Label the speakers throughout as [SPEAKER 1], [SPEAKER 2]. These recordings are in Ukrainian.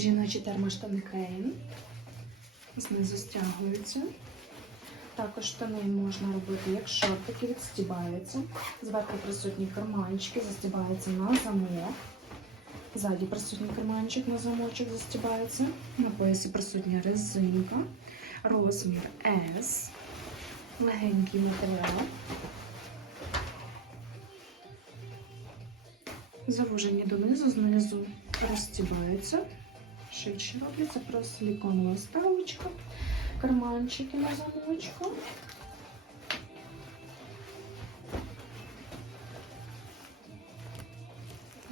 [SPEAKER 1] Жіночі термоштани Крейн. Знизу стягуються. Також штани можна робити як шортики, відстібаються. Зверху присутні карманчики, застібаються на замок. Ззаді присутній карманчик на замочок застібається. На поясі присутня резинка. Розмір S. Легенький матеріал. Завужені донизу, знизу розстібаються. Ширше робляться просто силіконова ставочка, карманчики на замочку.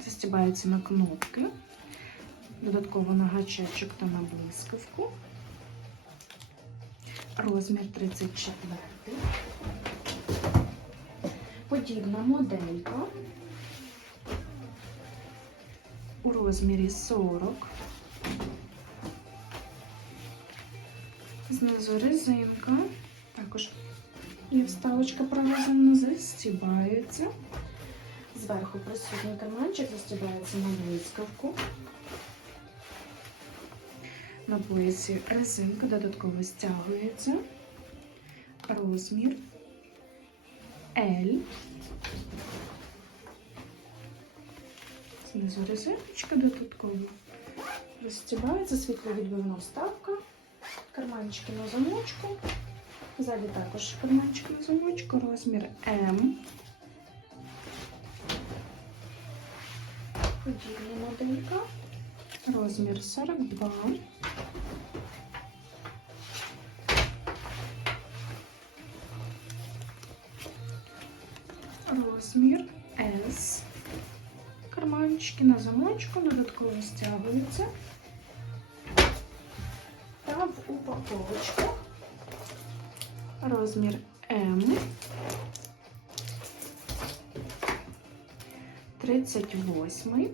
[SPEAKER 1] Застібаються на кнопки, додатково на гачечок та на блискавку. Розмір 34. Подібна моделька у розмірі 40. Знизу резинка, також є вставочка пров'язана, застібається. Зверху присутній карманчик застібається на блискавку. На поясі резинка додатково стягується. Розмір L. Знизу резиночка додатково розстібається, світловідбивна вставка, карманчики на замочку. Ззаді також карманчик на замочку, розмір М. Подібна моделька, розмір 42. Розмір S. Карманчики на замочку додатково стягуються. Та в упаковочках розмір М. 38.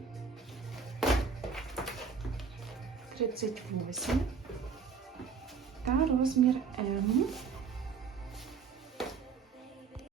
[SPEAKER 1] 38 та розмір М.